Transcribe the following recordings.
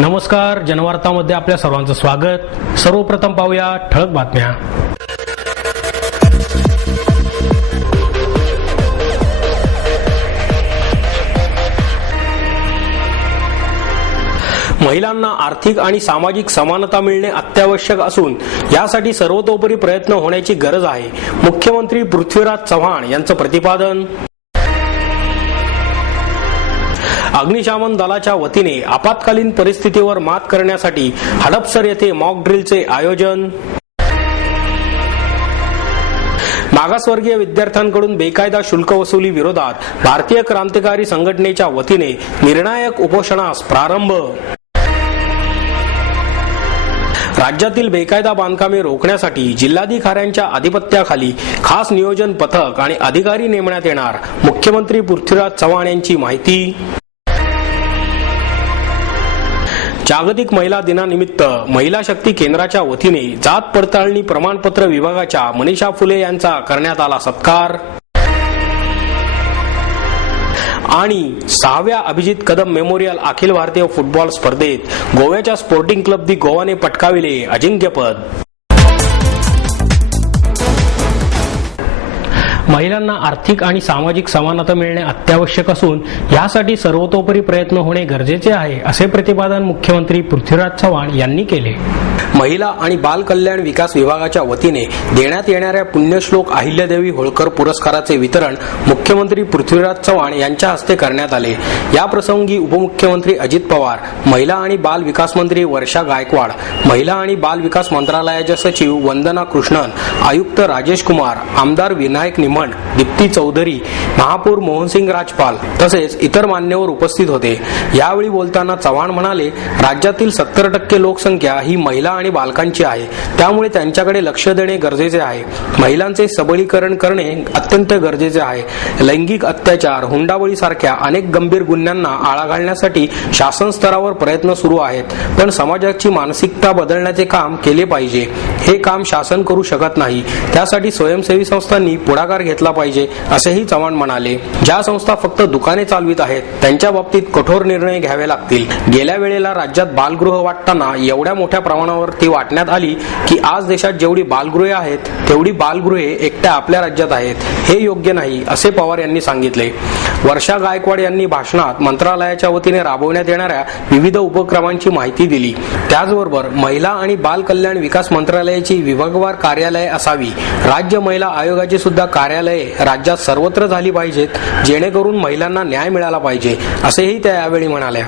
नमस्कार, जनवार्तामध्ये आपल्या सर्वांचं स्वागत। सर्वप्रथम पाहूया ठळक बातम्या। महिलांना आर्थिक आणि सामाजिक समानता मिळणे अत्यावश्यक असून यासाठी सर्वतोपरी प्रयत्न होण्याची गरज आहे, मुख्यमंत्री पृथ्वीराज चव्हाण यांचं प्रतिपादन। अग्निशमन दलाच्या वतीने आपत्कालीन परिस्थितीवर मात करण्यासाठी हडपसर येथे मॉक ड्रिलचे आयोजन। मागासवर्गीय विद्यार्थ्यांकडून बेकायदा शुल्क वसुली विरोधात भारतीय क्रांतिकारी संघटनेच्या वतीने निर्णायक उपोषणास प्रारंभ। राज्यातील बेकायदा बांधकामे रोखण्यासाठी जिल्हाधिकाऱ्यांच्या अधिपत्याखाली खास नियोजन पथक आणि अधिकारी नेमण्यात येणार, मुख्यमंत्री पृथ्वीराज चव्हाण यांची माहिती। जागतिक महिला दिनानिमित्त महिला शक्ती केंद्राच्या वतीने जात पडताळणी प्रमाणपत्र विभागाच्या मनीषा फुले यांचा करण्यात आला सत्कार। आणि 6व्या अभिजित कदम मेमोरियल अखिल भारतीय फुटबॉल स्पर्धेत गोव्याच्या स्पोर्टिंग क्लब दी गोवाने पटकाविले अजिंक्यपद। महिलांना आर्थिक आणि सामाजिक समानता मिळणे अत्यावश्यक असून यासाठी सर्वतोपरी प्रयत्न होणे गरजेचे आहे, असे प्रतिपादन मुख्यमंत्री पृथ्वीराज चव्हाण यांनी केले। महिला आणि बाल कल्याण विकास विभागाच्या वतीने देण्यात येणाऱ्या पुण्यश्लोक अहिल्यादेवी होळकर पुरस्काराचे वितरण मुख्यमंत्री पृथ्वीराज चव्हाण यांच्या हस्ते करण्यात आले। या प्रसंगी उपमुख्यमंत्री अजित पवार, महिला आणि बाल विकास मंत्री वर्षा गायकवाड, महिला आणि बाल विकास मंत्रालयाच्या सचिव वंदना कृष्णन, आयुक्त राजेश कुमार, आमदार विनायक निमण, दीप्ती चौधरी, महापौर मोहनसिंग राजपाल तसेच इतर मान्यवर उपस्थित होते। यावेळी बोलताना चव्हाण म्हणाले, राज्यातील 70% लोकसंख्या ही महिला आणि बालकांची आहे, त्यामुळे त्यांच्याकडे लक्ष देणे गरजेचे आहे। महिलांचे सबलीकरण करणे अत्यंत गरजेचे आहे। लैंगिक अत्याचार, हुंडाबळी सारख्या अनेक गंभीर गुन्ह्यांना आळा घालण्यासाठी शासन स्तरावर प्रयत्न सुरू आहेत, पण समाजाची मानसिकता बदलण्याचे काम केले पाहिजे। हे काम शासन करू शकत नाही, त्यासाठी स्वयंसेवी संस्थांनी पुढाकार घेतला पाहिजे, असेही चव्हाण म्हणाले। ज्या संस्था फक्त दुकाने चालवित आहेत त्यांच्या बाबतीत कठोर निर्णय घ्यावे लागतील। गेल्या वेळेला राज्यात बालगृह वाटताना एवढ्या मोठ्या प्रमाणावर ती वाटण्यात आली की आज देशात जेवढी बालगृहे आहेत तेवढी बालगृहे एकट्या आपल्या राज्यात आहेत, हे योग्य नाही, असे पवार यांनी सांगितले। वर्षा गायकवाड यांनी भाषणात मंत्रालयाच्या वतीने राबवण्यात येणाऱ्या विविध उपक्रमांची माहिती दिली। त्याचबरोबर महिला आणि बाल कल्याण विकास मंत्रालयाची विभागवार कार्यालये असावी, राज्य महिला आयोगाची सुद्धा कार्यालये राज्यात सर्वत्र झाली पाहिजेत, जेणेकरून महिलांना न्याय मिळाला पाहिजे, असेही त्या यावेळी म्हणाल्या।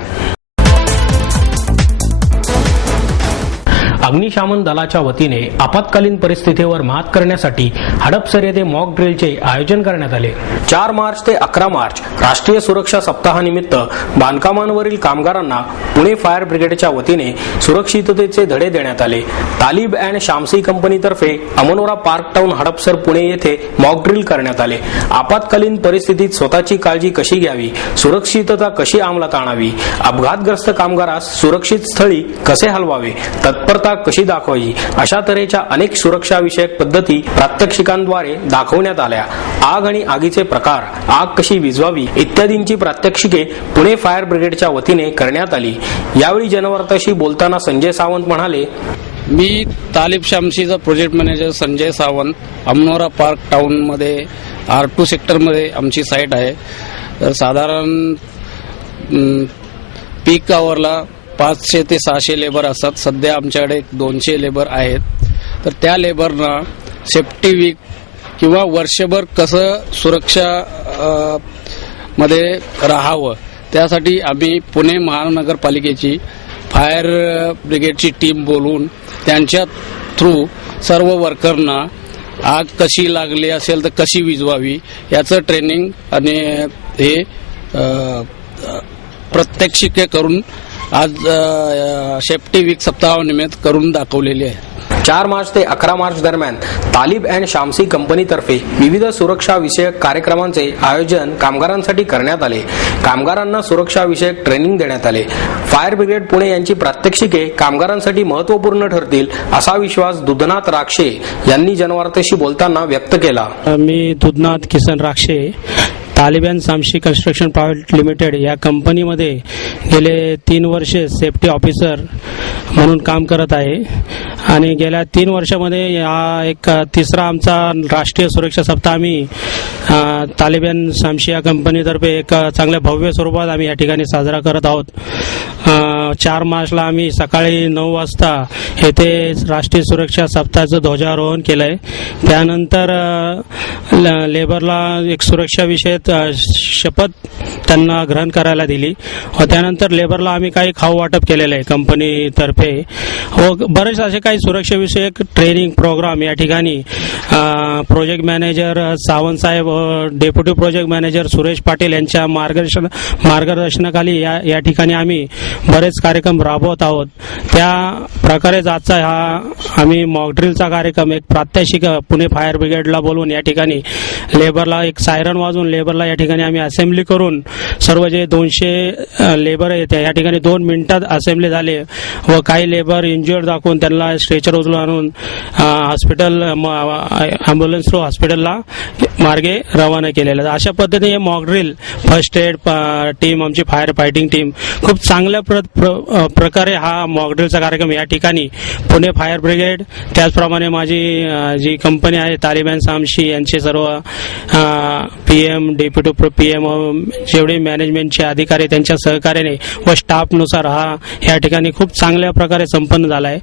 अग्निशमन दलाच्या वतीने आपत्कालीन परिस्थितीवर मात करण्यासाठी हडपसर येथे मॉक ड्रिलचे आयोजन करण्यात आले। 4 मार्च ते 11 मार्च राष्ट्रीय सुरक्षा सप्ताहानिमित्त बांधकामांवरील कामगारांना पुणे फायर ब्रिगेडच्या वतीने सुरक्षिततेचे धडे देण्यात आले। तालिब अँड शामसी कंपनीतर्फे अमनोरा पार्क टाउन हडपसर पुणे येथे मॉक ड्रिल करण्यात आले। आपत्कालीन परिस्थितीत स्वतःची काळजी कशी घ्यावी, सुरक्षितता कशी अंमलात आणावी, अपघातग्रस्त कामगारास सुरक्षित स्थळी कसे हलवावे, तत्परता कशी दाखवायची, अशा तऱ्हेच्या अनेक सुरक्षा विषयक पद्धती प्रात्यक्षिकांद्वारे दाखवण्यात आल्या। आग आणि आगीचे प्रकार, आग कशी विझवावी इत्यादींची प्रात्यक्षिके पुणे फायर ब्रिगेडच्या वतीने करण्यात आली। यावेळी जनवार्ताशी बोलताना संजय सावंत म्हणाले, मी तालिब शामसीचा project manager Sanjay Sawant, अमनोरा park town मध्ये R2 सेक्टरमध्ये आमची साईट आहे। तर साधारण पीक आवरला 500 ते 600 लेबर असतात। सध्या आमच्याकडे 200 लेबर आहेत। तर त्या लेबरना सेफ्टी वीक किंवा वर्षभर कसं सुरक्षा मध्ये राहावं, त्यासाठी आम्ही पुणे महानगरपालिकेची फायर ब्रिगेडची टीम बोलवून त्यांच्या थ्रू सर्व वर्करना आग कशी लागली असेल तर कशी विझवावी याचं ट्रेनिंग आणि हे प्रात्यक्षिके करून आज सेफ्टी वीक सप्ताहानिमित्त करून दाखवलेली आहे। 4 मार्च ते 11 मार्च दरम्यान तालिब अँड शामसी कंपनीतर्फे विविध सुरक्षा विषयक कार्यक्रमांचे आयोजन कामगारांसाठी करण्यात आले। कामगारांना सुरक्षा विषयक ट्रेनिंग देण्यात आले। फायर ब्रिगेड पुणे यांची प्रात्यक्षिके कामगारांसाठी महत्त्वपूर्ण ठरतील, असा विश्वास दुधनाथ राक्षे यांनी जनवार्तेशी बोलताना व्यक्त केला। मी Dudhnath Kisan Rakshe, Talib and Shamsi construction private limited या कंपनीमध्ये गेले 3 वर्षे सेफ्टी ऑफिसर म्हणून काम करत आहे आणि गेल्या 3 वर्षामध्ये हा एक तिसरा आमचा राष्ट्रीय सुरक्षा सप्ताह आम्ही तालिबान सामशी या कंपनीतर्फे एक चांगल्या भव्य स्वरूपात आम्ही या ठिकाणी साजरा करत आहोत. 4 मार्चला आम्ही सकाळी 9 वाजता येथे राष्ट्रीय सुरक्षा सप्ताहाचं ध्वजारोहण केलं आहे. त्यानंतर लेबरला एक सुरक्षाविषयक शपथ त्यांना ग्रहण करायला दिली व त्यानंतर लेबरला आम्ही काही खाऊ वाटप केलेलं आहे कंपनीतर्फे व बरेच असे काही सुरक्षाविषयक ट्रेनिंग प्रोग्राम या ठिकाणी प्रोजेक्ट मॅनेजर सावंतसाहेब व deputy project manager Suresh Patil यांच्या मार्गदर्शनाखाली या ठिकाणी आम्ही बरेच कार्यक्रम राबवत आहोत. त्या प्रकारेच आजचा हा आम्ही मॉकड्रिलचा कार्यक्रम एक प्रात्यक्षिक पुणे फायर ब्रिगेडला बोलवून या ठिकाणी लेबरला एक सायरन वाजवून लेबरला या ठिकाणी आम्ही असेंब्ली करून सर्व जे 200 लेबर आहेत या ठिकाणी 2 मिनिटात असेंब्ली झाले व काही लेबर इंज्युअर्ड दाखवून त्यांना स्ट्रेचर उचलून आणून हॉस्पिटल ॲम्ब्युलन्स थ्रू हॉस्पिटलला मार्गे रवाना केलेलं. अशा पद्धतीने हे मॉकड्रिल फर्स्ट एड टीम आमची फायर फायटिंग टीम खूप चांगल्या प्रकारे हा मॉकड्रिलचा कार्यक्रम या ठिकाणी पुणे फायर ब्रिगेड त्याचप्रमाणे माझी जी कंपनी आहे तालिबान सामशी यांचे सर्व PM डेप्युटी PM जेवढे मॅनेजमेंटचे अधिकारी त्यांच्या सहकार्याने व स्टाफनुसार हा या ठिकाणी खूप चांगल्या प्रकारे संपन्न झाला आहे.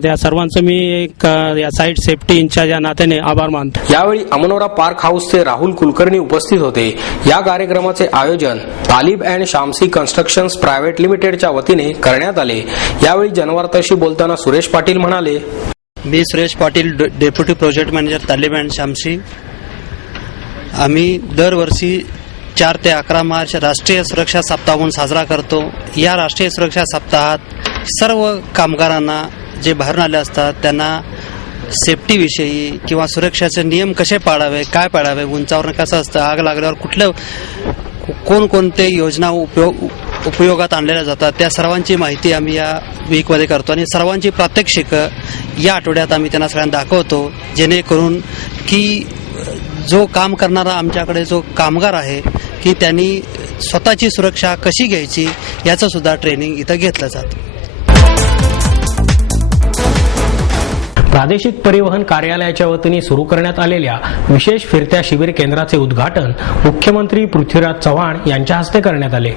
त्या सर्वांचं मी एक या साईट सेफ्टी इंचार्ज या नात्याने आभार मानतो. यावेळी अमनोरा पार्क हाऊसचे राहुल कुलकर्णी उपस्थित होते. या कार्यक्रमाचे आयोजन तालिब अँड शामसी कन्स्ट्रक्शन्स प्रायव्हेट लिमिटेडच्या वतीने करण्यात आले. यावेळी जनवार्ताशी बोलताना सुरेश पाटील म्हणाले, मी Suresh Patil deputy project manager Talib and Shamsi. आम्ही दरवर्षी 4 ते 11 मार्च राष्ट्रीय सुरक्षा सप्ताह म्हणून साजरा करतो. या राष्ट्रीय सुरक्षा सप्ताहात सर्व कामगारांना जे बाहेरून आले असतात त्यांना सेफ्टीविषयी किंवा सुरक्षाचे नियम कसे पाळावे, काय पाळावे, उंचावर कसं असतं, आग लागल्यावर कुठल्या कोणकोणते योजना उपयोगात आणलेल्या जातात त्या सर्वांची माहिती आम्ही या वीकमध्ये करतो आणि सर्वांची प्रात्यक्षिक या आठवड्यात आम्ही त्यांना सगळ्यांना दाखवतो जेणेकरून की जो काम करणारा आमच्याकडे जो कामगार आहे की त्यांनी स्वतःची सुरक्षा कशी घ्यायची याचं सुद्धा ट्रेनिंग इथं घेतलं जातं. प्रादेशिक परिवहन कार्यालयाच्या वतीने सुरू करण्यात आलेल्या विशेष फिरत्या शिबिर केंद्राचे उद्घाटन मुख्यमंत्री पृथ्वीराज चव्हाण यांच्या हस्ते करण्यात आले.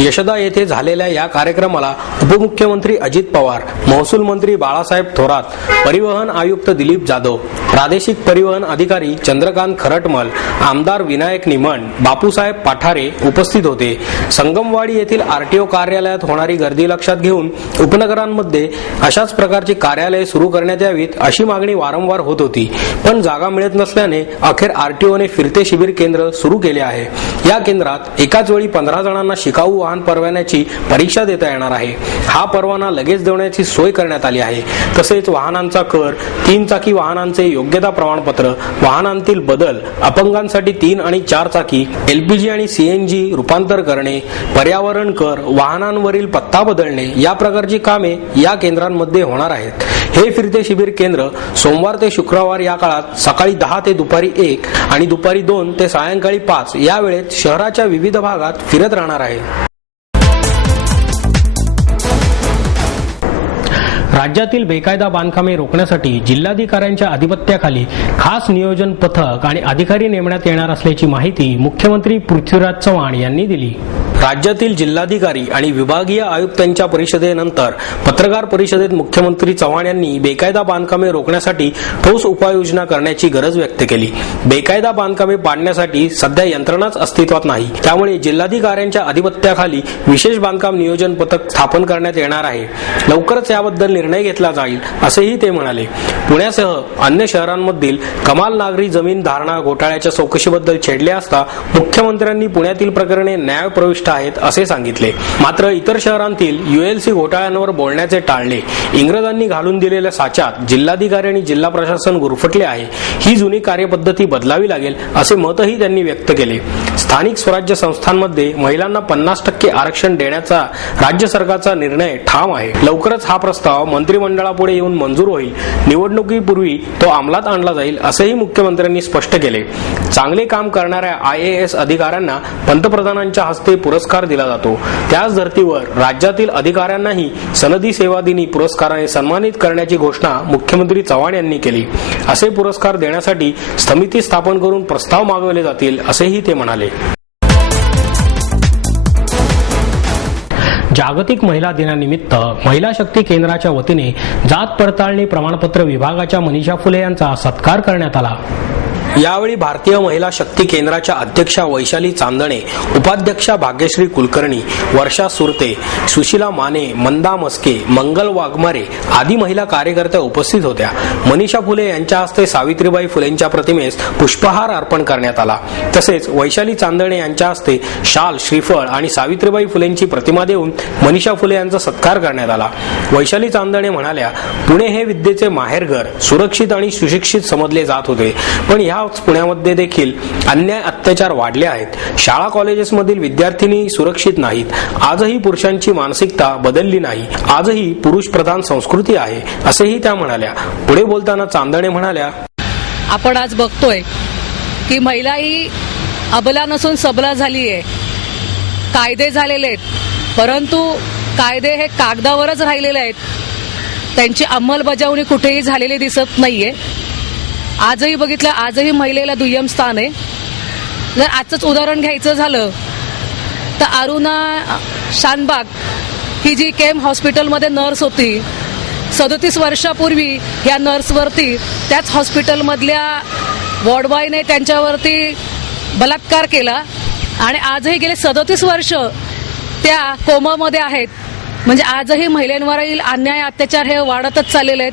यशदा येथे झालेल्या या कार्यक्रमाला उपमुख्यमंत्री अजित पवार, महसूल मंत्री बाळासाहेब थोरात, परिवहन आयुक्त दिलीप जाधव, प्रादेशिक परिवहन अधिकारी चंद्रकांत खरटमल, आमदार विनायक निमण, बापूसाहेब पाठारे उपस्थित होते. संगमवाडी येथील RTO कार्यालयात होणारी गर्दी लक्षात घेऊन उपनगरांमध्ये अशाच प्रकारची कार्यालये सुरू करण्यात यावीत अशी मागणी वारंवार होत होती. पण जागा मिळत नसल्याने अखेर RTOने फिरते शिबिर केंद्र सुरू केले आहे. या केंद्रात एकाच वेळी 15 जणांना शिकाऊ वाहन परवान्याची परीक्षा देता येणार आहे. हा परवाना लगेच देण्याची सोय करण्यात आली आहे. तसेच वाहनांचा कर, 3 चाकी वाहनांचे योग्यता प्रमाणपत्र, वाहनांतील बदल, अपंगांसाठी 3 आणि 4 चाकी, LPG आणि CNG रूपांतर करणे, पर्यावरण कर, वाहनांवरील पत्ता बदलणे या प्रकारची कामे या केंद्रांमध्ये होणार आहेत. हे फिरते शिबिर केंद्र सोमवार ते शुक्रवार या काळात सकाळी 10 ते दुपारी 1 आणि दुपारी 2 ते सायंकाळी 5 या वेळेत शहराच्या विविध भागात फिरत राहणार आहे. राज्यातील बेकायदा बांधकामे रोखण्यासाठी जिल्हाधिकाऱ्यांच्या अधिपत्याखाली खास नियोजन पथक आणि अधिकारी नेमण्यात येणार असल्याची माहिती मुख्यमंत्री पृथ्वीराज चव्हाण यांनी दिली. राज्यातील जिल्हाधिकारी आणि विभागीय आयुक्तांच्या परिषदेनंतर पत्रकार परिषदेत मुख्यमंत्री चव्हाण यांनी बेकायदा बांधकामे रोखण्यासाठी ठोस उपाययोजना करण्याची गरज व्यक्त केली. बेकायदा बांधकामे पाडण्यासाठी सध्या यंत्रणाच अस्तित्वात नाही. त्यामुळे जिल्हाधिकाऱ्यांच्या अधिपत्याखाली विशेष बांधकाम नियोजन पथक स्थापन करण्यात येणार आहे. लवकरच याबद्दल निर्णय घेतला जाईल असेही ते म्हणाले. पुण्यासह अन्य शहरांमधील कमाल नागरी जमीन धारणा घोटाळ्याच्या चौकशीबद्दल छेडले असता मुख्यमंत्र्यांनी पुण्यातील प्रकरणे न्यायप्रविष्ठात इच्छा आहेत असे सांगितले. मात्र इतर शहरांतील ULC घोटाळ्यांवर बोलण्याचे टाळले. इंग्रजांनी घालून दिलेल्या साच्यात जिल्हाधिकारी आणि जिल्हा प्रशासन गुरफटले आहे. ही जुनी कार्यपद्धती बदलावी लागेल असे मतही त्यांनी व्यक्त केले. स्थानिक स्वराज्य संस्थांमध्ये महिलांना 50% आरक्षण देण्याचा राज्य सरकारचा निर्णय ठाम आहे. लवकरच हा प्रस्ताव मंत्रिमंडळापुढे येऊन मंजूर होईल. निवडणुकीपूर्वी तो अंमलात आणला जाईल असेही मुख्यमंत्र्यांनी स्पष्ट केले. चांगले काम करणाऱ्या IAS अधिकाऱ्यांना पंतप्रधानांच्या हस्ते पुरस्कार दिला जातो. त्याच धर्तीवर राज्यातील अधिकाऱ्यांनाही सनदी सेवा दिनी पुरस्काराने सन्मानित करण्याची घोषणा मुख्यमंत्री चव्हाण यांनी केली. असे पुरस्कार देण्यासाठी समिती स्थापन करून प्रस्ताव मागवले जातील असेही ते म्हणाले. जागतिक महिला दिनानिमित्त महिला शक्ती केंद्राच्या वतीने जात पडताळणी प्रमाणपत्र विभागाच्या मनीषा फुले यांचा सत्कार करण्यात आला. यावेळी भारतीय महिला शक्ती केंद्राच्या अध्यक्षा वैशाली चांदणे, उपाध्यक्षा भाग्यश्री कुलकर्णी, वर्षा सुरते, सुशीला माने, मंदा मस्के, मंगल वाघमारे आदी महिला कार्यकर्त्या उपस्थित होत्या. मनीषा फुले यांच्या हस्ते सावित्रीबाई फुलेंच्या प्रतिमेस पुष्पहार अर्पण करण्यात आला. तसेच वैशाली चांदणे यांच्या हस्ते शाल, श्रीफळ आणि सावित्रीबाई फुलेंची प्रतिमा देऊन मनीषा फुले यांचा सत्कार करण्यात आला. वैशाली चांदणे म्हणाल्या, पुणे हे विद्येचे माहेरघर, सुरक्षित आणि सुशिक्षित समजले जात होते. पण ह्या पुण्यामध्ये देखील अन्याय अत्याचार वाढले आहेत. शाळा कॉलेजेसमधील विद्यार्थिनी सुरक्षित नाहीत. आजही पुरुषांची मानसिकता बदलली नाही. आजही पुरुष प्रधान संस्कृती आहे असेही त्या म्हणाल्या. पुढे बोलताना चांदणे म्हणाल्या, आपण आज बघतोय की महिला ही अबला नसून सबला झाली आहे. कायदे झालेले आहेत, परंतु कायदे हे कागदावरच राहिलेले आहेत. त्यांची अंमलबजावणी कुठेही झालेली दिसत नाहीये. आजही बघितलं, आजही महिलेला दुय्यम स्थान आहे. जर आजच उदाहरण घ्यायचं झालं तर अरुणा शानबाग ही जी केम हॉस्पिटलमध्ये नर्स होती, 37 वर्षापूर्वी या नर्सवरती त्याच हॉस्पिटलमधल्या वॉर्डबॉयने त्यांच्यावरती बलात्कार केला आणि आजही गेले 37 वर्ष त्या कोमामध्ये आहेत. म्हणजे आजही महिलांवरील अन्याय अत्याचार हे वाढतच चाललेले आहेत.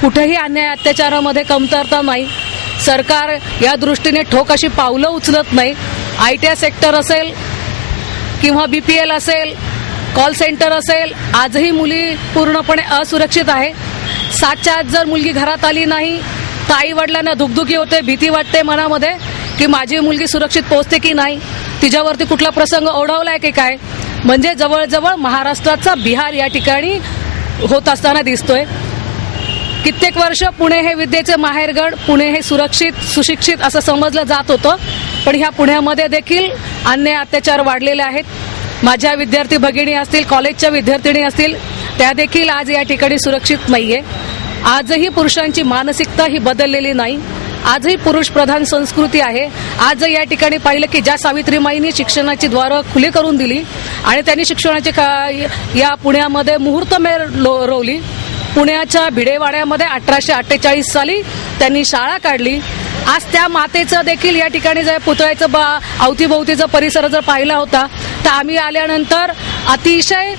कुठेही अन्याय अत्याचारामध्ये कमतरता नाही. सरकार या दृष्टीने ठोक अशी पावलं उचलत नाही. ITI सेक्टर असेल किंवा BPL असेल, कॉल सेंटर असेल, आजही मुली पूर्णपणे असुरक्षित आहे. 7च्या आत जर मुलगी घरात आली नाही तर आई वडिलांना दुखदुखी होते, भीती वाटते मनामध्ये की माझी मुलगी सुरक्षित पोहोचते की नाही, तिच्यावरती कुठला प्रसंग ओढवलाय की काय. म्हणजे जवळजवळ महाराष्ट्राचा बिहार या ठिकाणी होत असताना दिसतोय. कित्येक वर्ष पुणे हे विद्येचे माहेरघर, पुणे हे सुरक्षित सुशिक्षित असं समजलं जात होतं. पण ह्या पुण्यामध्ये देखील अन्याय अत्याचार वाढलेले आहेत. माझ्या विद्यार्थी भगिनी असतील, कॉलेजच्या विद्यार्थिनी असतील, त्या देखील आज या ठिकाणी सुरक्षित नाहीये. आजही पुरुषांची मानसिकता ही बदललेली नाही. आजही पुरुष प्रधान संस्कृती आहे. आज या ठिकाणी पाहिलं की ज्या सावित्रीमाईंनी शिक्षणाची द्वारं खुली करून दिली आणि त्यांनी शिक्षणाची या पुण्यामध्ये मुहूर्तमेढ रोवली. पुण्याच्या भिडेवाड्यामध्ये 1848 साली त्यांनी शाळा काढली. आज त्या मातेचं देखील या ठिकाणी जर पुतळ्याचं अवतीभोवतीचा परिसर जर पाहिला होता तर आम्ही आल्यानंतर अतिशय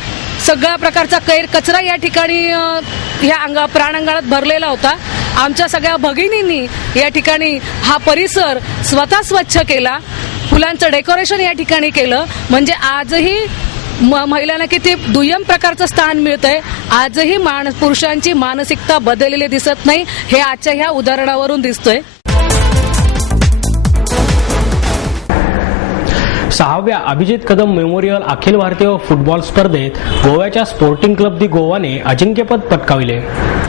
सगळ्या प्रकारचा कचरा या ठिकाणी ह्या प्रांगणात भरलेला होता. आमच्या सगळ्या भगिनींनी या ठिकाणी हा परिसर स्वतः स्वच्छ केला. फुलांचं डेकोरेशन या ठिकाणी केलं. म्हणजे आजही महिलांना किती दुय्यम प्रकारचं स्थान मिळतंय. आजही पुरुषांची मानसिकता बदललेली दिसत नाही. हे आजच्या ह्या उदाहरणावरून दिसतंय. 6व्या अभिजित कदम मेमोरियल अखिल भारतीय फुटबॉल स्पर्धेत गोव्याच्या स्पोर्टिंग क्लब दी गोवाने अजिंक्यपद पटकाविले.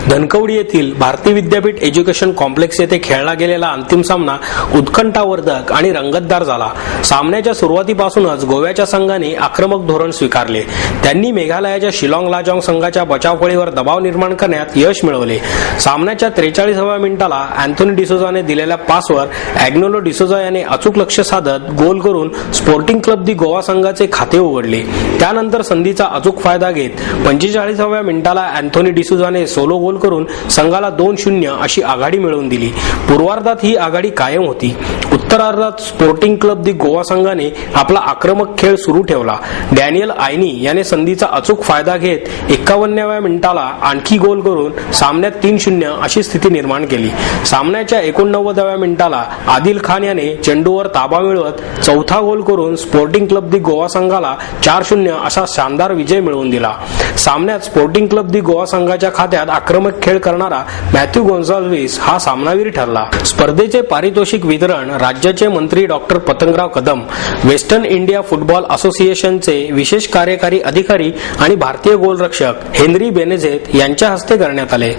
धनकवडी येथील भारती विद्यापीठ एज्युकेशन कॉम्प्लेक्स येथे खेळला गेलेला अंतिम सामना उत्कंठावर्धक आणि रंगतदार झाला. सामन्याच्या सुरुवातीपासूनच गोव्याच्या संघाने आक्रमक धोरण स्वीकारले. त्यांनी मेघालयाच्या शिलाँग लाजॉंग संघाच्या बचावफळीवर दबाव निर्माण करण्यात यश मिळवले. सामन्याच्या 43व्या मिनिटाला अँथोनी डिसोजाने दिलेल्या पासवर ॲग्नेलो डिसोजा याने अचूक लक्ष साधत गोल करून स्पोर्टिंग क्लब दी गोवा संघाचे खाते उघडले. त्यानंतर संधीचा अचूक फायदा घेत 45व्या मिनिटाला अँथोनी डिसोजाने सोलो गोल करून संघाला 2-0 अशी आघाडी मिळवून दिली. पूर्वार्धात ही आघाडी कायम होती. उत्तरार्धात स्पोर्टिंग क्लब दी गोवा संघाने आपला आक्रमक खेळ सुरू ठेवला. डॅनियल आयनी याने संधीचा अचूक फायदा घेत 51व्या मिनिटाला आणखी गोल करून सामन्यात 3-0 अशी स्थिती निर्माण केली. सामन्याच्या 89व्या मिनिटाला आदिल खान याने चेंडूवर ताबा मिळवत चौथा गोल करून करून स्पोर्टिंग क्लब दी गोवा संघाला 4-0 असा शानदार विजय मिळवून दिला. सामन्यात स्पोर्टिंग क्लब दी गोवा संघाच्या खात्यात आक्रमक खेळ करणारा मॅथ्यू गोन्झाल्व्हिस हा सामनावीर ठरला. स्पर्धेचे पारितोषिक वितरण राज्याचे मंत्री doctor Patangrao Kadam, western India football असोसिएशनचे विशेष कार्यकारी अधिकारी आणि भारतीय गोलरक्षक हेनरी बेनेझेत यांच्या हस्ते करण्यात आले.